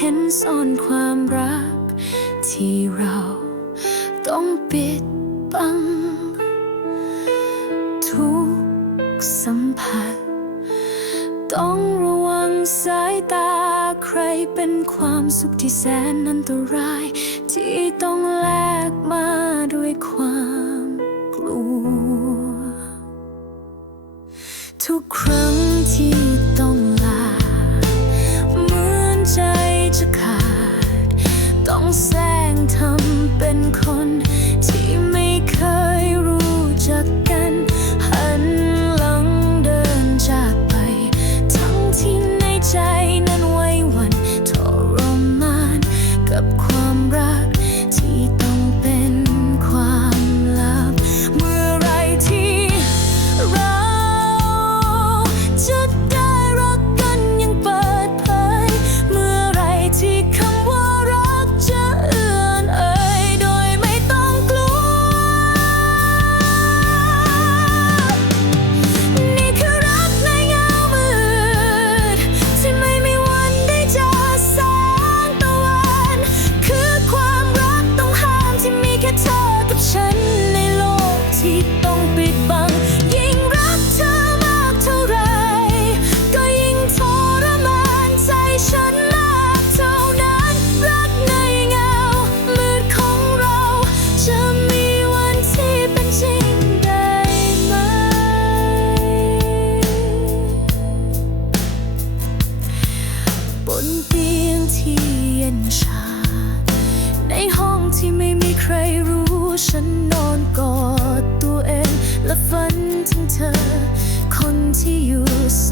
เห็นซ่อนความรัก ที่เราต้องปิดบัง ทุกสัมผัส ต้องระวังสายตาใครเป็นความสุขที่แสนอันตราย ที่ต้องแลกมาด้วยความกลัว ทุกครั้งที่ ปิดบัง ยิ่งรักเธอมากเท่าไร ก็ยิ่งทรมานใจฉันมากเท่านั้น รักในเงา มืดของเรา จะมีวันที่เป็นจริงได้ไหม บนเตียงที่เย็นชา ในห้องที่ไม่มีใครรู้ฉัน และฝันถึงเธอ คนที่อยู่แส